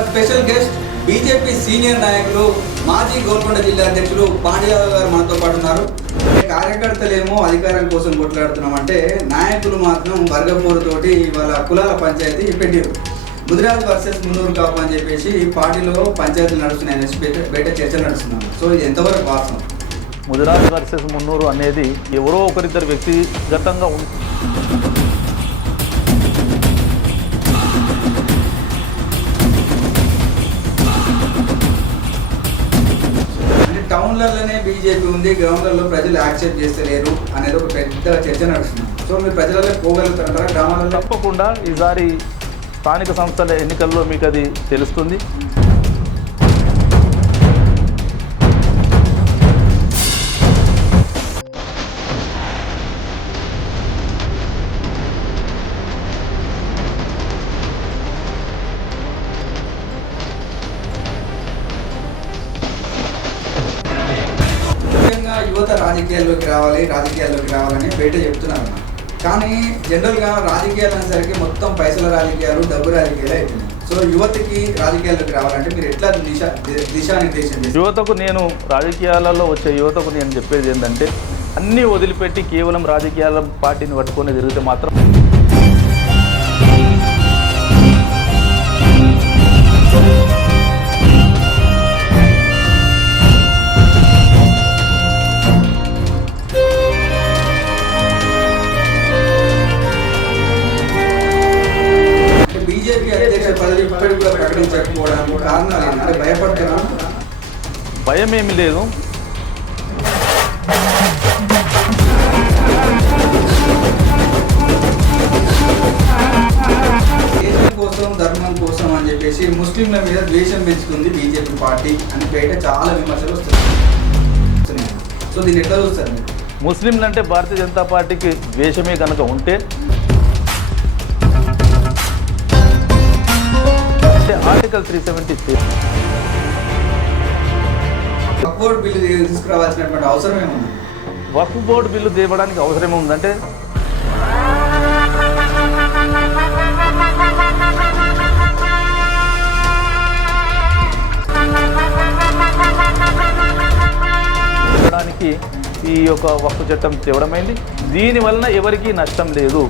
ఇవాళ special guest BJP senior నాయకులు మాజీ గోల్కొండ జిల్లా అధ్యక్షులు పాండ్యారావు గారు మనతో పాటు ఉన్నారు. కార్యకర్తలేమో అధికారం కోసం కొట్లాడుతున్నామంటే నాయకులు మాత్రం వర్గపోరుతోటి ఇవాళ కులాల పంచాయతీ పెట్టారు. ముదిరాజ్ వర్సెస్ మున్నూరు కాపు అని చెప్పేసి పార్టీలో పంచాయతీలు నడుస్తున్నాయని బయట చర్చ నడుస్తున్నాం. సో ఇది ఎంతవరకు వాస్తవం? ముదిరాజ్ వర్సెస్ మున్నూరు అనేది ఎవరో ఒకరిద్దరు వ్యక్తిగతంగా టౌన్లలోనే బీజేపీ ఉంది, గ్రౌండ్లలో ప్రజలు యాక్సెప్ట్ చేస్తలేరు అనేది ఒక పెద్ద చర్చ నడుస్తుంది. సో మీరు ప్రజలలో పోగలుగుతారంటారా? గ్రామాలలో తప్పకుండా ఈసారి స్థానిక సంస్థల ఎన్నికల్లో మీకు అది తెలుస్తుంది. యువత రాజకీయాల్లోకి రావాలని బయట చెప్తున్నారు. కానీ జనరల్గా రాజకీయాలు అనేసరికి మొత్తం పైసల రాజకీయాలు, డబ్బు రాజకీయాలు అయిపోయినాయి. సో యువతకి రాజకీయాల్లోకి రావాలంటే మీరు ఎట్లా దిశానిర్దేశం చేస్తారు? యువతకు నేను రాజకీయాలలో వచ్చే యువతకు నేను చెప్పేది ఏంటంటే అన్నీ వదిలిపెట్టి కేవలం రాజకీయాల పార్టీని పట్టుకొని తిరిగితే మాత్రం బీజేపీ అధ్యక్ష పదవి ఇప్పటికి కూడా ప్రకటించకపోవడానికి కారణాలు ఏంటంటే భయపడుతున్నా? భయం ఏమీ లేదు. దేశం కోసం, ధర్మం కోసం అని చెప్పేసి ముస్లింల మీద ద్వేషం పెంచుతుంది బీజేపీ పార్టీ అని బయట చాలా విమర్శలు వస్తున్నాయి. సో దీన్ని ఎట్లా చూస్తారు మీరు? ముస్లింలు అంటే భారతీయ జనతా పార్టీకి ద్వేషమే కనుక ఉంటే ఆర్టికల్ 373 వక్ఫ్ బోర్డు బిల్లు తీసుకురావాల్సినటువంటి అవసరం ఏముంది? వక్ఫ్ బోర్డు బిల్లు తేవడానికి అవసరం ఉందంటే ఈ యొక్క వక్ఫ్ చట్టం తేవడమైంది. దీని వలన ఎవరికీ నష్టం లేదు.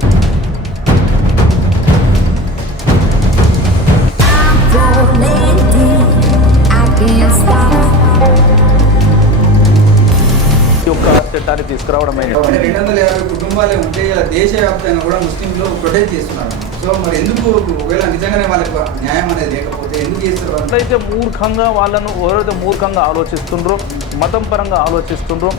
చట్టాన్ని తీసుకురావడమైంది. 250 కుటుంబాలే ఉంటే దేశవ్యాప్తంగా కూడా ముస్లింలు ప్రొటెక్ట్ చేస్తున్నారు. సో మరి ఎందుకు ఒకవేళ నిజంగానే వాళ్ళకి న్యాయం అనేది లేకపోతే ఎందుకు చేస్తారు? ఎవరైతే మూర్ఖంగా ఆలోచిస్తుండ్రో, మతం పరంగా ఆలోచిస్తుండ్రో